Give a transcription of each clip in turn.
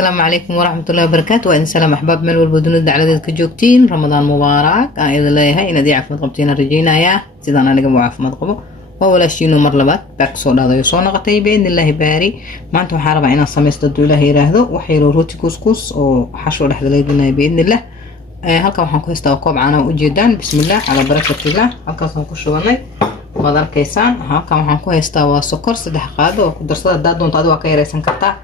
السلام عليكم ورحمة الله وبركاته. وإن سلام أحباب مل والبدون على ذلك جوجتين رمضان مبارك. إذا الله هاي إن دي عفمة قبتين الرجينا يا سيدنا أنا جمع عفمة قبو ولا شيء نمر لبات بقصود هذا يصون قتي بإذن الله باري ما أنتم حارب عنا صميس ضد الله يراهدو وحيرو روتي كوسكوس وحشو لحد ليدنا بإذن الله. halkan waxaan ku haystaa koob caano u jeedaan bismillaah ala barakatillah. halkaas aan ku shubanay waad arkaysaan. halkan waxaan ku haystaa waa sokor 3 qaado oo ku darsada hadaad doonto adiga waa ka yareysan kartaa.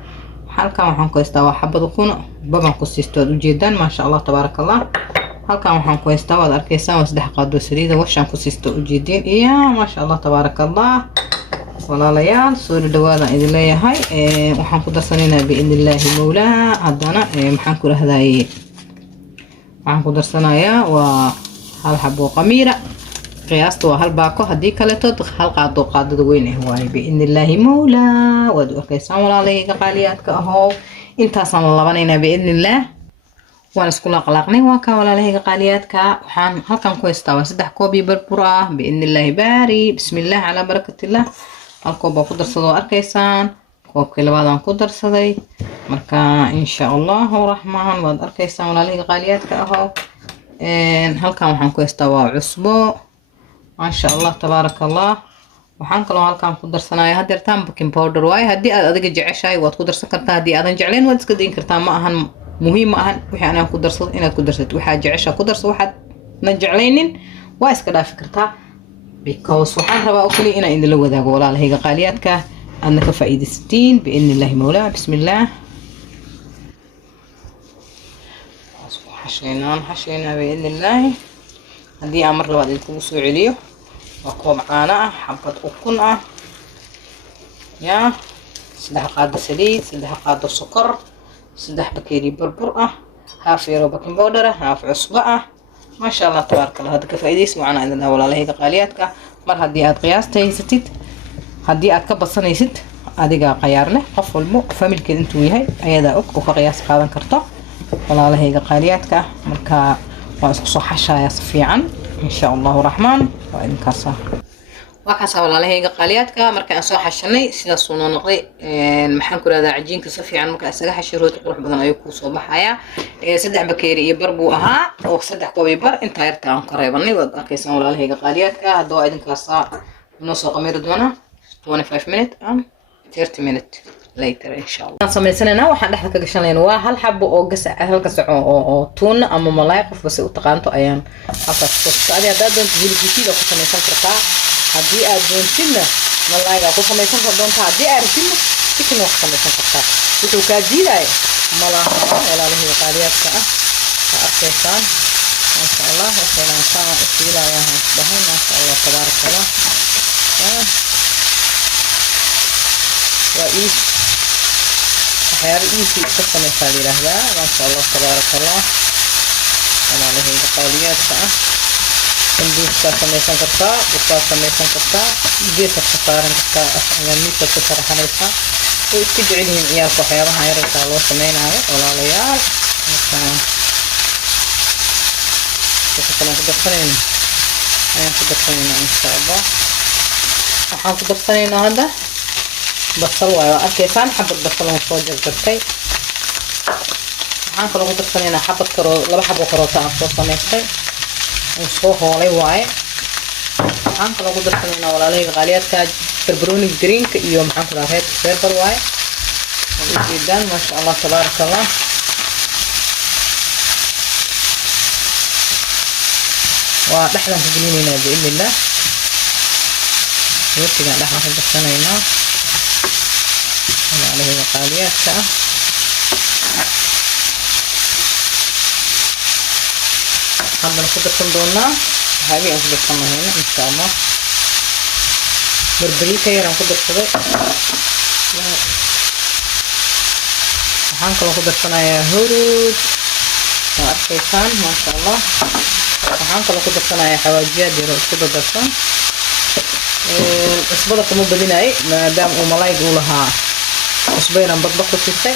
halkan waxaan ku haystaa waa xabad ukun baban ku siisto u jeedaan ma sha Allah tabarakallah. halkan waxaan ku haystaa waad arkaysaan waa 3 qaado saliid washaan ku siisto u jeedin iyo ma sha Allah tabarakallah. walaalayaal soo dhawaada idin leeyahay waxaan ku darsanaynaa biidnillaahi mawlaa. haddana maxaan ku rahdaayay waxaan ku darsanayaa waa hal xabo qamiira qiyaasta waa hal baako haddii kaleeto hal qaado qaadada weyn ah waaye biidnillaahi mawlaa. waad arkaysaan walaalahayga qaaliyaadka ahoo intaasaan labanaynaa biidnillaah. waan isku laqlaaqnay waa ka walaalahayga qaaliyaadka. waxaan halkan ku haystaa waa 3 koob iyo barbur ah biidnillaahi baari bismillaah ala barakatillah. hal koob baa ku darsado arkaysaan koobkii labaadaan ku darsaday marka insha Allah rahmaan waad arkaysaan walaalahayga qaaliyaadka ahoo halkan waxaan ku haystaa waa cusbo ma sha Allah tabarakallah. waxaan kaloo halkan ku darsanayaa hadeertaan baking powder waaye haddii aad adiga jeceshahay waad ku darsan kartaa haddii aadan jeclayn waad iska dayn kartaa ma ahan muhiim ma ahan wixii aan ku darsado inaad ku darsato waxaad jeceshaa ku darso waxaad na jeclaynin waa iska dhaafi kartaa because waxaan rabaa oo kaliya inaan idin la wadaago walaalahayga qaaliyaadka أنا كفائدة 60 بإذن الله مولا بسم الله. حشينا بإذن الله. هدي أمر لو بدي تكوسوا عليه وكوب عنا حبة أكون يا 3 قادة سليد 3 قادة سكر 3 بكيري بربر هاف يورو بكين بودرة هاف عصبة ما شاء الله تبارك الله. هذا كفائدة معنا عندنا ولا هي قالياتك مر هدي أد قياستي ستيت haddii aad ka badsanaysid adiga qayaar leh qof walbo familkeed intuu yahay ayada og oo ka qiyaas qaadan karto walaalahayga qaaliyaadka. marka waa isku soo xashaaya si fiican insha Allah rahmaan waa idin kaasa waa kaasa walaalahayga qaaliyaadka. marka aan soo xashanay sidaas uu noqday maxaan ku raadaa cajiinka si fiican marka isaga xashay rooti qurux badan ayuu ku soo baxaya. 3 bakeeri iyo bar buu ahaa oo 3 koob iyo bar inta yarta aan ka reebanay waad arkaysan walaalahayga qaaliyaadka. hadda idin kaasa noo soo qamir doona 25 minutes 30 minutes later إن شاء الله. سميسنا وحنا نحن كجشلين وهل حبوا أو جس هل كسر أو تون أما ملاقف بس وتقانتو أيام أصلا بس أنا ده دون تجيب كتير أو سميسنا كرتا هدي أدون تنا ملاقة أو سميسنا كدون هدي أرسل تكنو سميسنا كرتا itu kajilah malah ولا له قاليات كأ أكثر ما شاء الله وسلام ساعة إستيلا يا هذا ما شاء الله تبارك الله. وإيش أحيانا إيش قصة مثالي لهذا ما شاء الله تبارك الله. أنا له القاليات كأ عندي قصة مثال كتا وقصة مثال كتا جيت الخسارة كتا يعني كتا حنيفة وتجعلهم إياه صحيحة هاي رسالة سمين هاي ولا ليال مثلا كنا تدخلين أنا تدخلين إن شاء الله. وحنا تدخلين هذا بصل وأكيسان حبة بصل وصوص جرتي waxaan kaloo ku darsanayna xabad karo laba xabo karoota aan soo samaystay oo soo hoolay waay. waxaan kaloo ku darsanayna walaalahayga qaaliyaadka barbarooni greenka iyo maxaan ku dhahay red pepper waay jiddan ma sha Allah tabarakallah. waa dhaxdan ku gelinayna biidnillah waqtiga dhaxdan ku darsanayna عليه قاليات كأ حابة ناخد الصندوقنا هذه أنقذ الصندوق هنا إن شاء الله. بربريكا يا ناخد الصندوق وحنك ناخد الصندوق يا هرود وأركيسان ما شاء الله. وحنك ناخد الصندوق يا حواجيات يروح كده درسان إصبرت مو بديناي ما دام وملاي يقولها عصبين أنا بطبخ وتستي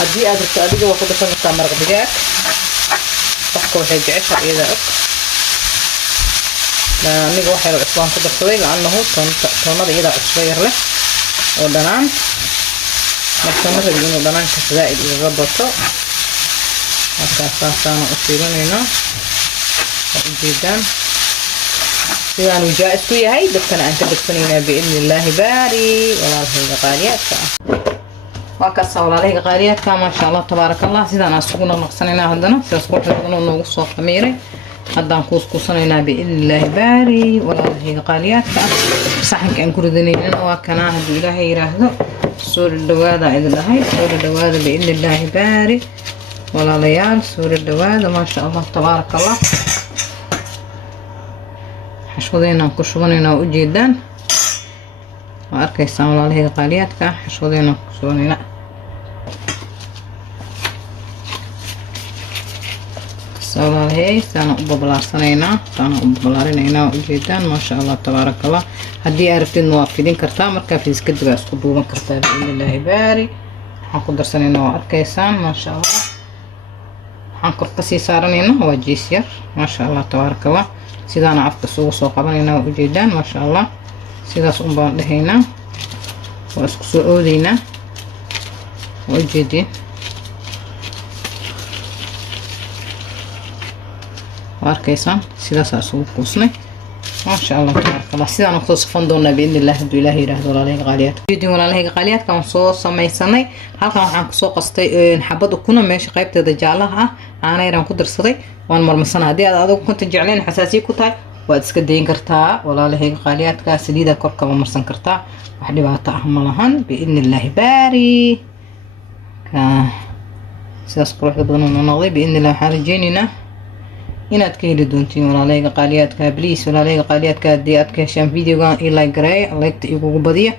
هدي أدرك أديك وأخذ شغل تمر دجاج تحكوا حاجة عشرة إذا أك نيجي واحد عصبان كده شوي لأنه تونا إذا عصبير له ودنان marka ma rabin inuu dhanaanka zaa'id iga bato markaasaan u shiilanayna ujeedaan sidaan uu jaa isku yahay dadkana aan ka degsanayna biidnillaahi baari walaalahayga qaaliyaadka waa kaas walaalahayga qaaliyaadka ma sha Allah tabarakallah sidaan aan isugu naqnaqsanayna haddana sidaas quruxda badan noogu soo khamiiray haddaan kuuskuusanaynaa biidnillaahi baari walaalahayga qaaliyaadka saxanka aan ku ridanayna waa kana hadduu ilaahay yiraahdo soo dhawaada idin dhahay soo dhawaada biidnillaahi baari walaalayaal soo dhawaada ma sha Allah tabarakallah xashwadeena ku shubanayna u jeedaan waa arkaysaan walaalahayga qaaliyaadka xashwadeena ku shubanayna walaalahey saana u babalaarsanayna saana u babalaarinayna u jeedaan ma sha Allah tabarakallah haddii aad rabtid waa fidin kartaa markaa fidis kadib aad isku duuban kartaa biidnillaahi baari waxaan ku darsanaynaa waa arkaysaan ma sha Allah waxaan kor ka sii saaranaynaa waa jiis yar ma sha Allah tabarakallah sidaana afka isugu soo qabanaynaa waa ujeedaan ma sha Allah sidaas un baan dhahaynaa waa isku soo oodaynaa waa ujeedin waa arkaysaan sidaas isugu kuusnay ما شاء الله تبارك الله سيدان نقص فندونا بإذن الله هدو إلهي راه ولا غاليات جدي ولا لهي غاليات كان soo samaysanay halkan waxaan ku soo qastay xabad kuna meesha qaybteeda jaalaha aan ayran ku darsaday waan marmasana hadii aad adigu kunta jecleen xasaasiye ku tahay waad iska deyn kartaa wala lehey qaaliyaadka saliida korka ma marsan kartaa wax dhibaato ah ma lahan بإذن الله baari ka sidaas quruxda badan oo noqday بإذن الله xarijeynina inaad ka heli doontiin walaalahayga qaaliyaadka please walaalahayga qaaliyaadka hadii aad ka heshaan videogan ii like gareeya like igu badiya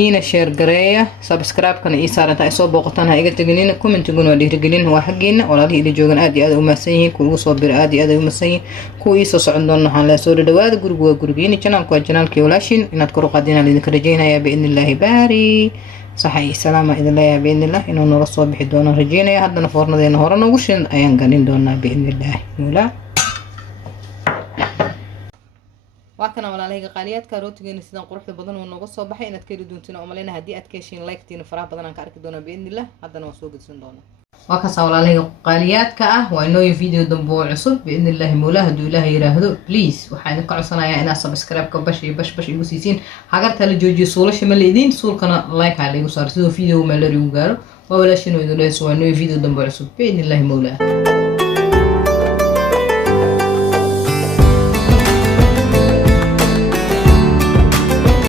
iina share gareeya subscribe kana ii saaranta ay soo booqataan ha iga taginina commentiguna waa dhiirigelin waa xageena walaalihii ila joogan aad iyo aad u maasan yihiin kuwa soo bir aad iyo aad u maasan yihiin kuwa ii soo socon doona waxaan la soo dhawaada guriga waa gurigeena channelku waa channelkii walaashin inaad kor u qaadina idinka rajeynayaa biidnillaahi baari صحيح سلامة إذا الله بإذن الله إنه نرصو بحدونا رجينا هذا نفورنا ذي نهورا نوشين أيان قانين دونا بإذن الله ولا وكنا ولا لهي قاليات كاروت جينا سيدان قروح بدن ونقصو بحي إن تكيلو دونتنا أمالينا هدي أتكيشين لايك تين فراح بدنا كارك دونا بإذن الله هذا نوصو قدسون دونا وكسا ولا لهي قاليات كأه وإنه يفيديو دنبو عصب بإذن الله مولاه دو الله يراهدو بليز وحاين قعصنا يا إنا سبسكرايب كبشي بش يوسيسين هاقرتا لجوجي سولش ماليدين سول كنا لايك عليه وصار سيدو فيديو مالوري وقارو وولا شنو يدو ليسو وإنه يفيديو دنبو عصب بإذن الله مولاه